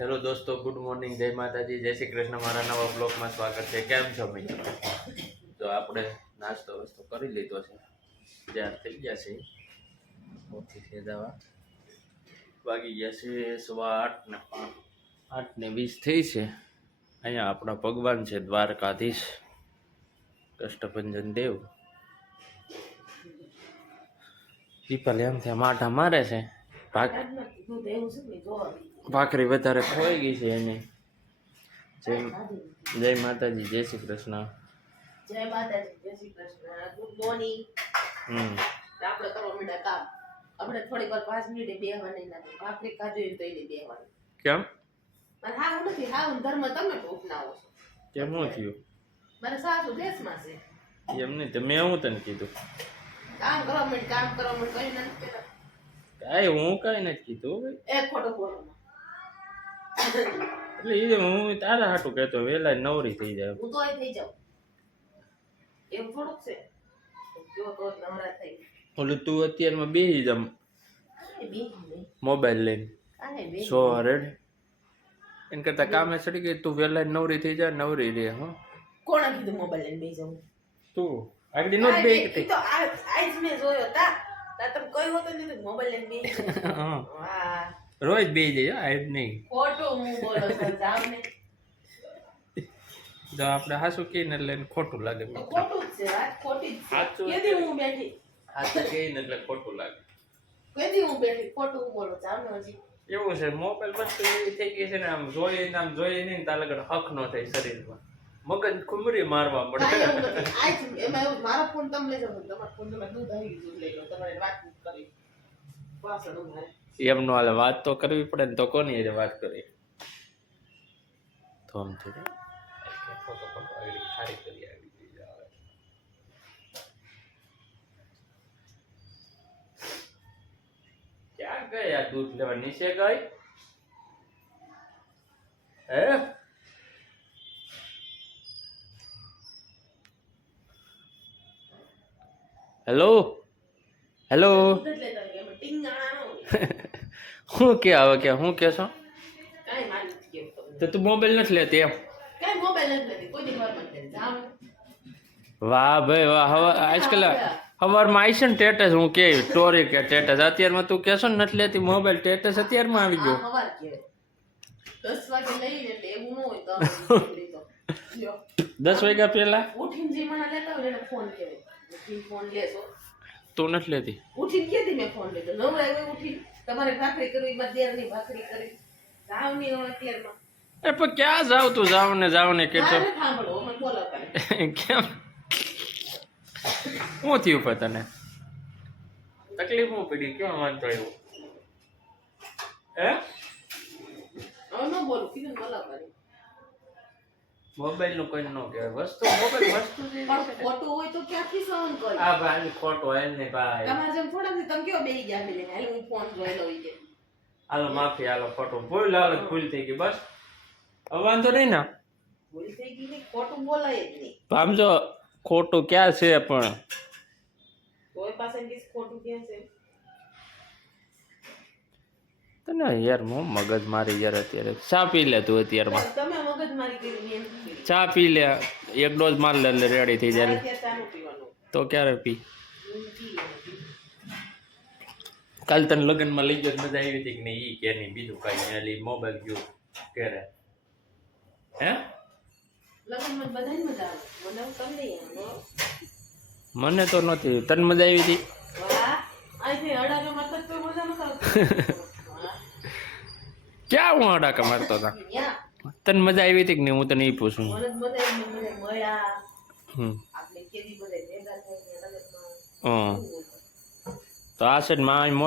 Hello દોસ્તો, good morning, જય માતાજી, જય શ્રી કૃષ્ણ. મારા નવા બ્લોગમાં સ્વાગત છે. કેમ છો મિત્રો? તો આપણે નાસ્તો કરી લીધો છે, તૈયાર થઈ ગયા છે. ઓફિસે જવા વાગી ગયા છે 8:20 થઈ છે. અહીંયા આપણા ભગવાન છે દ્વારકાધીશ કષ્ટભંજન દેવ. પીપલ એમ થયા માઠા મારે છે. ભાખરી વધારે ખોઈ ગઈ છે એને. જય માતાજી, જય શ્રી કૃષ્ણ. જય માતાજી, જય શ્રી કૃષ્ણ. Good morning. આપણે કરવા માંડ્યા કામ. આપણે થોડીક વાર 5 મિનિટે બેહવા નહીં લાગે. ભાખરી ખાધી તો એને બેહવાનું. કેમ? મારે હાવ નથી, હાવ ધર્મ તમે તો અપનાવો છો. કેમ શું થયું? મારે સાસુ દેશમાં છે. એમ નહીં, તો મેં હું તને કીધું કામ કરવા માંડ, કામ કરવા માંડ, કઈ નથી કહેતા. કાંઈ હું કાંઈ નથી કીધું ભાઈ. એક ખોટો બોલો. એટલે એ હું તારા હાટું કહેતો વહેલા નવરી થઈ જાય. હું તો અહીં થઈ જાઉં એવું થોડુંક છે. જો તો નવરા થઈ. ઓલું તું અત્યારમાં બેસી જામ મોબાઈલ લઈને કાંઈ સો રેડ એને કરતા કામે ચડી ગઈ. તું વહેલા નવરી થઈ જાય, નવરી રે. હા, કોણે કીધું મોબાઈલ લઈને બેસી જાઉં? તું આગળ નો બે તો આજ મેં જોયો તા તમે કયું હતું ને મોબાઈલ લઈને બેસી હા, વાહ, રોજ બે જાય આજ નહીં. ખોટું હું બોલો છો, જાવ ને. જો આપણે હાસું કહીને એટલે એને ખોટું લાગે. તો ખોટું જ છે, વાત ખોટી જ છે. સાચું કેદી હું બેઠી, હાસું કહીને એટલે ખોટું લાગે. કેદી હું બેઠી, ખોટું હું બોલો, જાવ ને હજી. એવું છે, મોબાઈલ વસ્તુ એવી થઈ ગઈ છે ને, આમ જોઈએ નહીં તાર લગન હક ન થાય શરીરમાં. મગજ ખુમરી મારવા કાંઈ એવું પડે. નથી. આજ એમાં એવું, મારો ફોન તમે લઈ જાઓ, તમારા ફોનમાં દૂધ આવી ગયું, લઈ લો, તમારે વાત કરી વાસણ ઉઘાડે. એમનો હાલે વાત તો કરવી પડે ને, તો કોની હારે વાત કરી? તો આમ થઈ જાય. ફોટો આગળ ખારી કરી આવી ગઈ. ક્યાં ગયા દૂધ લેવા? નીચે ગઈ હે? Hello hello. દૂધ જ લેતા હોય, એમાં ટીંગાણા ન હોય. શું કે આવે કે શું કે છો? કાંઈ મારી નથી કેવું તમને. તો તું મોબાઈલ નથી લેતી એમ? કાંઈ મોબાઈલ નથી લેતી, કોઈની ઘરમાં નથી લેતી. જાવ ને. વાહ ભાઈ વાહ. હવે આજકાલ સવારમાં આવી છે ને ટેટસ, હું કે સ્ટોરી કે ટેટસ. અત્યારમાં તું કહેશો ને નથી લેતી મોબાઈલ, ટેટસ અત્યારમાં આવી ગયો. આ સવાર કહેવાય. 10 વાગે લઈને એટલે એવું ન હોય તો લીધો. લ્યો. 10 વાગ્યા પહેલા ઉઠીને જે મને લેતા હોય એને ફોન કહેવાય. ઉઠીને ફોન લેશો. તું નથી લેતી? ઉઠીને કેદી મેં ફોન લીધો? નવરાય હોય ઉઠીને તમારે ભાખરી કરવી, મધ્યાહની ભાખરી કરી. જાવ નહીં હવે અત્યારમાં. એ પણ ક્યાં જાવ તું? જાવ ને કે છો? મારે સાંભળો, અમે બોલો કાંઈ. કેમ? શું થયું પણ તને? તકલીફ શું પડી? કેમ વાંધો આવ્યો? હે? હવે ન બોલું, કીધું ને બોલો કાંઈ. મોબાઈલ નું કોઈ ન કહેવાય વસ્તુ. મોબાઈલ વસ્તુ છે. પણ ખોટું હોય તો ક્યાંથી સહન કરે? આ ભાઈ ખોટો હે ને ભાઈ. તમારે જેમ થોડા તમે કેવો બેહી ગયા મિલે હાલ હું ફોન જોઈ લઉં કે હાલો માફી, હાલો ખોટો ભૂલ, હાલો ભૂલ થઈ ગઈ, બસ હવે વાંધો નહીં ને. ભૂલ થઈ ગઈ ને, ખોટું બોલાય જ નહીં. આમ જો ખોટું ક્યાં છે પણ. કોઈ પાસે કીસ ખોટું ક્યાં છે? તને યાર હું મગજ મારી યાર. અત્યારે ચા પી લે તું અત્યારમાં. તમે મગજ મારી કરી એમ નથી. ચા પી લે, એક ડોઝ માર લે એટલે રેડી થઈ જાય. અત્યારે ચાનું પીવાનું. તો ક્યારે પી? હું પીએ નથી. કાલ તને લગ્નમાં લઈ ગયો મજા આવી હતી કે નહીં? ઈ કે નહીં, બીજું કાંઈ નહીં. એટલે મોબાઈલ ગયો ક્યારે? હે? લગ્નમાં બધાને મજા આવે. મને તમને આવો. મને તો નથી. તને મજા આવી હતી? વાહ, અહીંથી અડાડોમાં તો કોઈ મજા નતો આવતી. ક્યાં હું અડાકા મારતો હતા? યા, તને મજા આવી હતી કે નહીં? હું તને એ પૂછું. મને જ મજા આવી, મને મળ્યા. આપણે કેદી બધા ભેગા થઈને લગ્નમાં. તો આ સાઈડ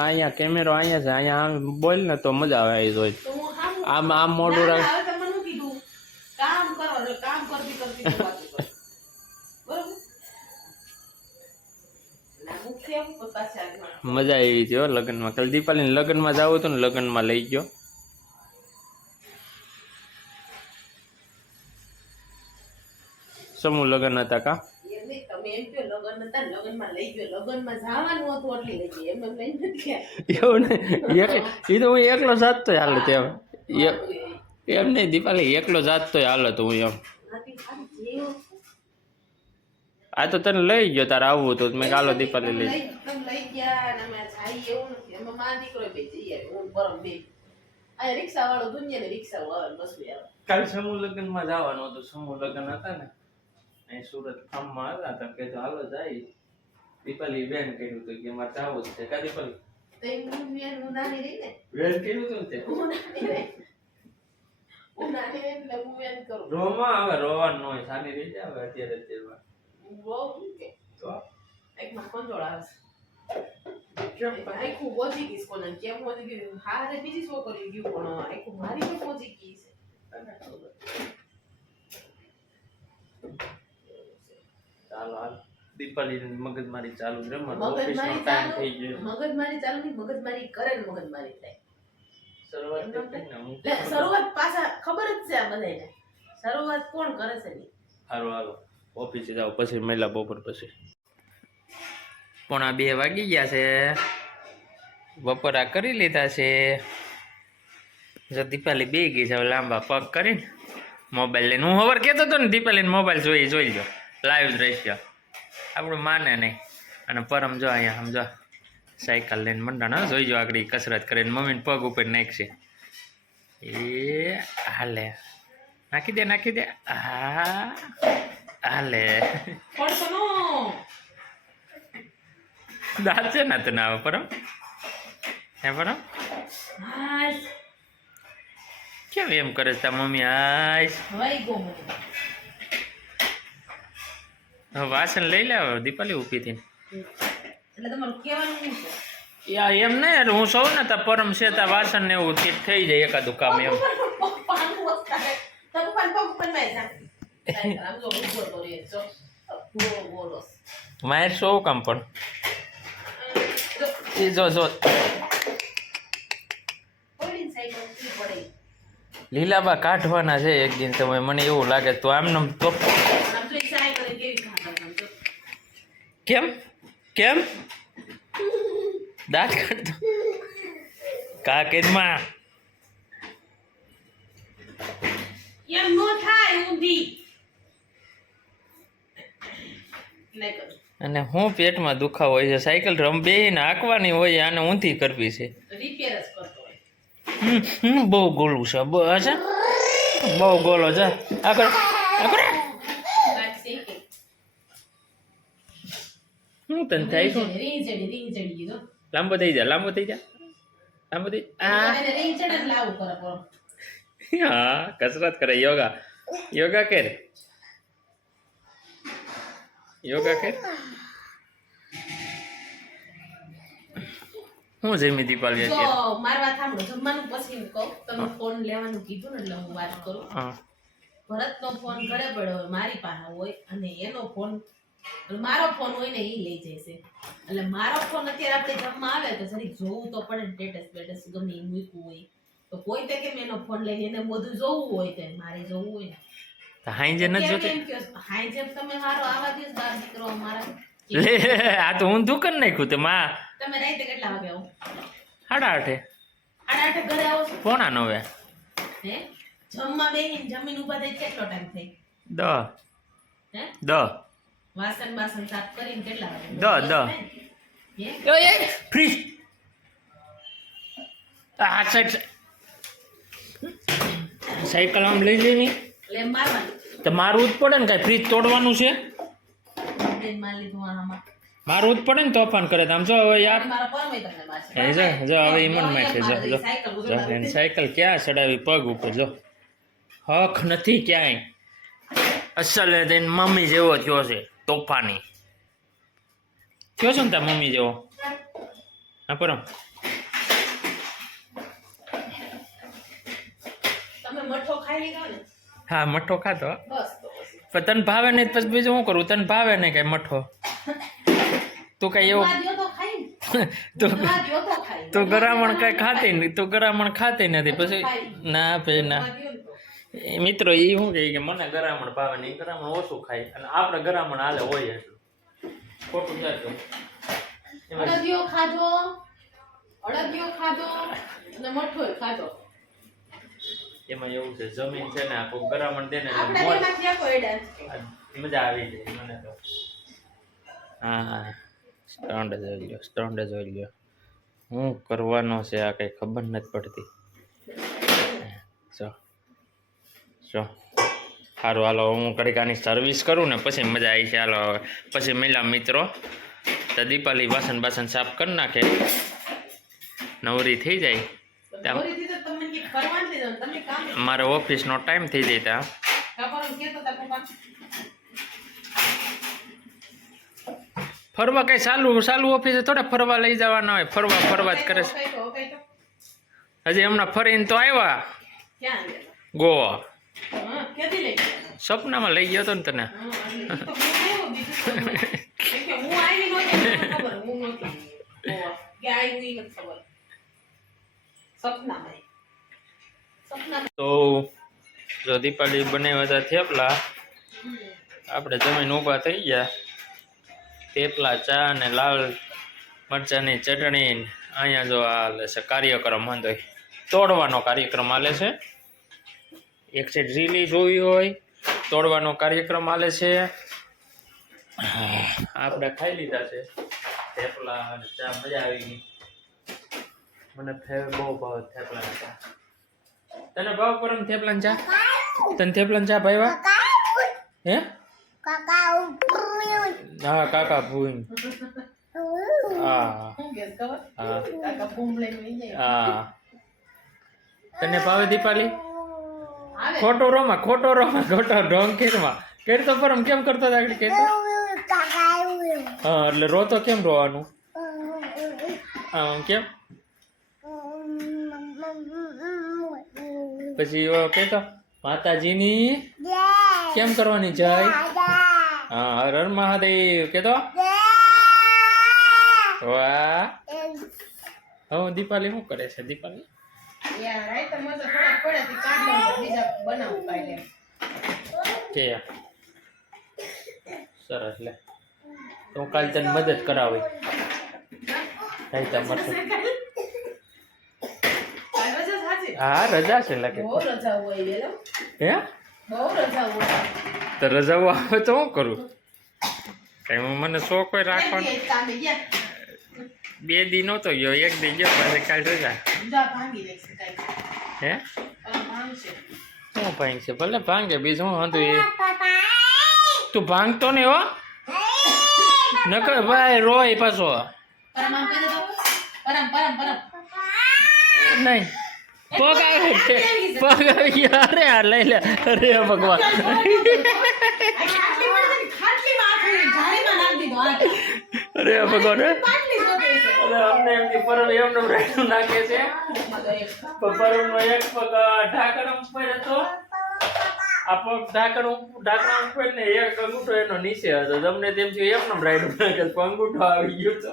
અહીંયા કેમેરો અહીંયા છે, અહીંયા આમ બોલ ને તો મજા આવે. આવી જોઈ તો હું હામ આમ મોઢું રાખ. હવે તમે મને કીધું કામ કરો એટલે કામ કરતી તો વાતું કરો. બરોબર ના મુખ્ય એમ પાછા આગળ મજા આવી હતી હો લગ્નમાં. કાલ દીપાલીને લગ્નમાં જવું હતું ને, લગ્નમાં લઈ ગયો. સમૂહ લગ્ન હતા કા? એમ નહીં, તમે એમ કહો લગ્ન હતા ને લગ્નમાં લઈ ગયો, લગ્નમાં જવાનું હતું એટલે લઈ ગયો, એમ લઈને નથી ગયા. એવું ને, એ તો હું એકલો સાથ તો હાલ ત્યાં. એમ નહીં દીપાલી એકલો જાત તોય હાલત હું એમ આ તો તને લઈ ગયો તારે આવવું તો મેં કાલો દીપાલી લઈ લઈ ગયા અને અમે જાય એવું નથી એમાં માં દીકરો બે જઈએ હું પરમ બે આ રિક્ષા વાળો દુનિયા ને રિક્ષા વાળો બસ આવે કાલ સમૂહ લગ્નમાં જવાનું હતું સમૂહ લગ્ન હતા ને અહીં સુરત ફાર્મમાં હતા તો કે હાલો જાય દીપાલી બેન કહ્યું હતું કે મારે જવું જ છે કા દીપાલી તો હું નાની રહી ને બેન કહ્યું હતું ને તે હું નાની રહી એટલે હું વેન કરું રોમાં આવે રોવાનું હોય સાની રહી જાય હવે અત્યારે બહુ કે તો એક માં કંટ્રોલ આવે આખું પહોંચી ગઈ કોને કેમ પહોંચી ગયું હા રે બીજી છોકરી ગયું પણ આખું મારી પણ પહોંચી ગઈ છે ચાલો હાલ દીપાલી મગજમારી ચાલુ જ રમવાનું ઓફિસ નો ટાઈમ થઈ ગયો મગજમારી ચાલુ નહીં મગજમારી કરે ને મગજમારી થાય શરૂઆત તો થઈ ને હું શરૂઆત પાછા ખબર જ છે આ બધાને શરૂઆત કોણ કરે છે ની હારો હાલો ઓફિસે જાવ પછી મેલા બપોર પછી 1:30 વાગી ગયા છે બપોરા કરી લીધા છે જો દીપાલી બે ગઈ છે હવે લાંબા પગ કરીને મોબાઈલ લઈને હું ખબર કહેતો હતો ને દીપાલીને મોબાઈલ જોઈ લો લાઈવ દ્રશ્ય આપણું માને નહીં અને પરમ જો અહીંયા સમજો સાયકલ લઈને મંડાણા જોઈ જો આગળ કસરત કરીને મમ્મીને પગ ઉપર નાખશે એ હાલે નાખી દે હા હાલે દાંત છે ને તને આવે પરમ હે પરમ કેમ એમ કરે છે તાર મમ્મી આઈશ વાસણ લઈ લે દીપાલી ઊભી થઈને એટલે તમારું કહેવાનું શું છે યા એમ નહીં હું સૌ ને તા પરમ છે તા વાસણ ને એવું થઈ જાય એકાદું કામ એમ માર સૌ કામ પણ એ જો લીલાબા કાઢવાના છે એક દિન તમે મને એવું લાગે તો આમ તો કેમ દાંત કાઢતો કાકેદમાં એમ નો થાય ઊંધી અને હું પેટમાં દુખાવો હોય છે સાયકલ બેહીને હાંકવાની હોય આને ઊંધી કરવી છે રિપેર જ કરતો હોય બહુ ગોલું છે બહુ ગોલો છે આગળ હું તને થાય શું રીંગ ચડી ગયો લાંબો થઈ જા રીંગ ચડે લાવું કરે પર હા કસરત કરે યોગા કર હું જમી દીપાલી જો મારી વાત સાંભળો જમવાનું પછી કહું તમે ફોન લેવાનું કીધું ને એટલે હું વાત કરું ભરતનો ફોન ઘરે પડ્યો હોય મારી પાસે હોય અને એનો ફોન મારો ફોન હોય ને એ લઈ જાય છે એટલે મારો ફોન અત્યારે આપણે જમવા આવે તો જરીક જોવું તો પડે સ્ટેટસ બેટસ ગમે એ મૂકવું હોય તો કોઈ તે કેમ એનો ફોન લઈને એને બધું જોવું હોય તો મારે જોવું હોય ને હાઈ નથી જોતી હાઈ જેમ તમે મારો આવા દિવસ બાર દીકરો અમારા લે આ તો હું દુકાન નાખ્યું તે માં તમે રાતે કેટલા વાગે આવો 8:30 8:30 ઘરે આવો છો 8:45 હે જમવા બેહીને જમીન ઊભા થઈ કેટલો ટાઈમ થઈ 10 હે 10 વાસણ સાફ કરીને કેટલા વાગે 10 હે ફ્રીજ આ સાયકલ આમ લઈ જઈ લે મારવાની તો મારવું જ પડે ને કાંઈ ફ્રીજ તોડવાનું છે માર લીધું આમાં મારવું જ પડે ને તોફાન કરે આમ જો હવે યાર મારા પરમે તમને મારશે જો હવે ઈમન માં છે જો સાયકલ ક્યાં ચડાવી પગ ઉપર જો હક નથી ક્યાંય અસલ તેની મમ્મી જેવો થયો છે તોફાની થયો છે ને તાર મમ્મી જેવો હા પરમ તમે મઠો ખાઈ લીધો ને હા મઠો ખાતો બસ તો પણ તને ભાવે નહીં પછી બીજું શું કરું તને ભાવે નહીં કઈ મઠો તું કઈ એવું તું ગરામણ કઈ ખાતી નહીં તું ગરામણ ખાતી નથી પછી ના ભાઈ ના મિત્રો એ શું કહે કે મને ગરામણ ભાવે નહીં ગરામણ ઓછું ખાય અને આપણે ગરામણ હાલે હોય એટલું ખોટું જાય અડદિયો ખાધો અને મઠો ખાધો એમાં એવું છે જમીન છે ને આખું ગરામણ દે ને એટલે આપણે મોજ. બેમાંથી આખો એડા. આ મજા આવી જાય મને તો. હા સ્ટન્ટ જોઈ લ્યો હું કરવાનો છે આ કઈ ખબર નથી પડતી. જો સારું હાલો હું કડીક આની સર્વિસ કરું ને પછી મજા આવી છે. હાલો હવે પછી મળ્યા મિત્રો. તો દીપાલી વાસણ સાફ કરી નાખે નવરી થઈ જાય. નવરીથી તો તમને કે ફરવાનું થઈ જવાનું, તમે કામ મારે ઓફિસનો ટાઈમ થઈ જાય ત્યાં કાપવાનું કહેતો હતા પપ્પા. ફરવા કઈ ચાલુ ઓફિસે થોડા ફરવા લઈ જવાના હોય. ફરવા જ કરે છે. કઈ તો હજી હમણાં ફરીને તો આવ્યા ક્યાં આવ્યા? ગોવા. હા, ક્યાંથી લઈ ગયા? સપનામાં લઈ ગયો હતો ને તને. હા, એટલે ઈ તો હું આવ્યો, બીજું તો હું. કેમ કે હું આવી નહોતી, મને ખબર, હું નહોતી. ઓવા, કે આવી ઈ નથી ખબર. સપનામાં. તો જો દીપાલી બનાવ્યા હતા થેપલા, આપણે જમીન ઊભા થઈ ગયા. થેપલા, ચા અને લાલ મરચાંની ચટણી. અહીંયા જો હાલે છે કાર્યક્રમ હતો તોડવાનો કાર્યક્રમ હાલે છે. એક સાઈડ રીલી જોવી હોય તોડવાનો કાર્યક્રમ હાલે છે. આપણે ખાઈ લીધા છે થેપલા અને ચા. મજા આવી ગઈ. મને બહુ ભાવ થેપલા ને ચા. તને ભાવ પરમ થેપલા ને ચા? તને થેપલા ને ચા ભાઈવા? હે હા કાકા ભૂન. હા હું ગેસ ખબર? હા કાકા બૂમ લઈને વહી જાય. હા તને ભાવે દીપાલી? આવે. ખોટો ઢોંગ કેરમાં કેર તો પરમ કેમ કરતો હતા આગળ કેતો? હા એટલે રોતો કેમ રોવાનું? કેમ પછી કેતો માતાજીની કેમ કરવાની જય? હા હર હર મહાદેવ કેતો. વાહ હવે દીપાલી શું કરે છે? દીપાલી યાર રાઈ તો મજો થોડા પડે થી કાઢ લઉં તો બીજા બનાવું કાલે. કે સરસ લે તો હું કાલે તને મદદ કરાવી. થાય તમારે રજા સાચી. હા રજા છે લાગે. બહુ રજા હોય વેલો. હે બહુ રજા હોય. તો રજાઓ આવે તો શું કરું? કઈ મને શોખ હોય રાખવાનો. કામે ગયા. 2 દી નહોતો ગયો, 1 દી ગયો પછી કાલ રજા. જા ભાંગી દેશે કાઈ. હે ભાંગશે. શું ભાંગ છે? ભલે ભાંગે બીજું શું હતું એ. તું ભાંગતો નહીં હો નકર ભાઈ રોય પાછો. પરમ આમ કહી દો. પરમ. નહીં પગ આવે છે. પગ આવી ગયો. અરે આ લઈ લે. અરે ભગવાન અરે ભગવાન અરે અમને એમની પરમ એમને રેડું નાખે છે. પરમનો એક પગ ઢાંકણ ઉપર હતો. આ પગ ઢાંકણ ઉપર ને એક અંગૂઠો એનો નીચે હતો. તમને તેમ થયું એમને રાઈડું નાખે તો અંગૂઠો આવી ગયો તો.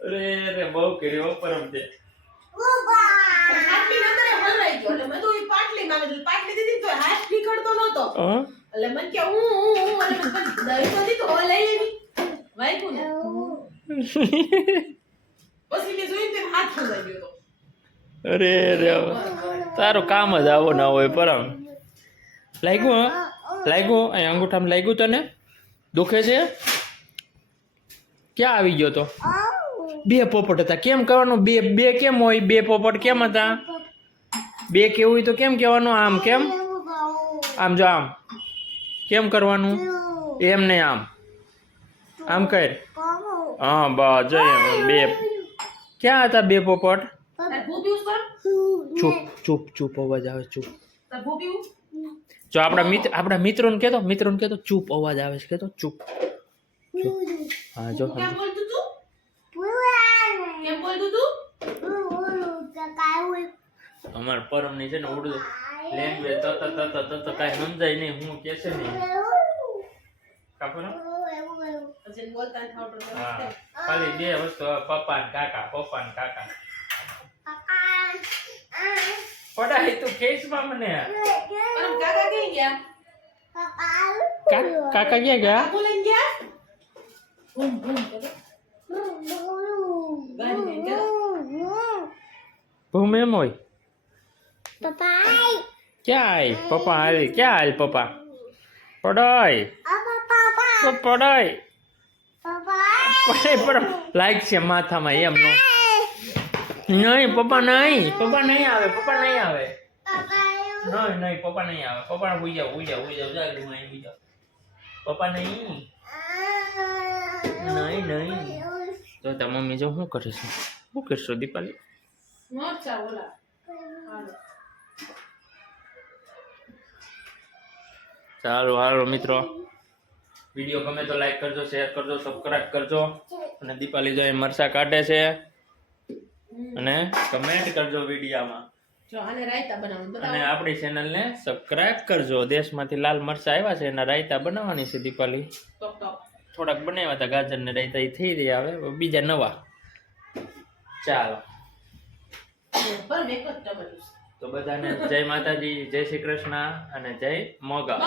અરે બહુ કર્યો પરમ તે. અરે તારું કામ જ આવો ના હોય પરમ. લાગ્યું અહીં અંગૂઠામાં લાગ્યું તને? દુખે છે? ક્યાં આવી ગયો તો? 2 પોપટ હતા. કેમ કહેવાનું? બે કેમ હોય? 2 પોપટ કેમ હતા? 2 કેવું હોય તો કેમ કહેવાનું? આમ કેમ? આમ જો આમ કેમ કરવાનું? એમ નહીં આમ કર. હા બસ જોઈએ. 2 ક્યાં હતા 2 પોપટ? ચૂપ અવાજ આવે. ચૂપ. જો આપણા મિત્રોને કહેતો ચૂપ અવાજ આવે છે. કહેતો ચૂપ. હા જો અમાર પરમની છે ને ઉર્દુ લેંગ્વેજ તત કાંઈ સમજાય નહીં. હું કે છે નહીં કાપો ને. હા ખાલી 2 વસ્તુ પપ્પા ને કાકા. પડાય તું કેસમાં મને. કાકા ક્યાં ગયા? ભૂમ એમ હોય ક્યાં આય પપ્પા આવી ક્યાં આય પપ્પા પડાય પડાય લાઈક છે માથામાં એમ નો નહીં પપ્પા નહીં આવે પપ્પા નહીં આવે નહીં પપ્પા નહીં આવે પપ્પા ઉઈ જાવ જાય હું અહીં ઉઈ જાવ પપ્પા નહીં તો તાર મમ્મી જો શું કરે છે શું કરશો દીપાલી ચાલો હાલો મિત્રો વિડીયો ગમે તો લાઈક કરજો શેર કરજો સબસ્ક્રાઇબ કરજો અને દીપાલી જો મરસા કાઢે છે અને કમેન્ટ કરજો વિડીયામાં અને આપણી ચેનલને સબસ્ક્રાઇબ કરજો દેશમાંથી લાલ મરચા આવ્યા છે એના રાયતા બનાવવાની છે દીપાલી થોડાક બનાવ્યા હતા ગાજર ને રાયતા એ થઈ રહ્યા હવે બીજા નવા ચાલો તો બધાને જય માતાજી જય શ્રી કૃષ્ણ અને જય મોગા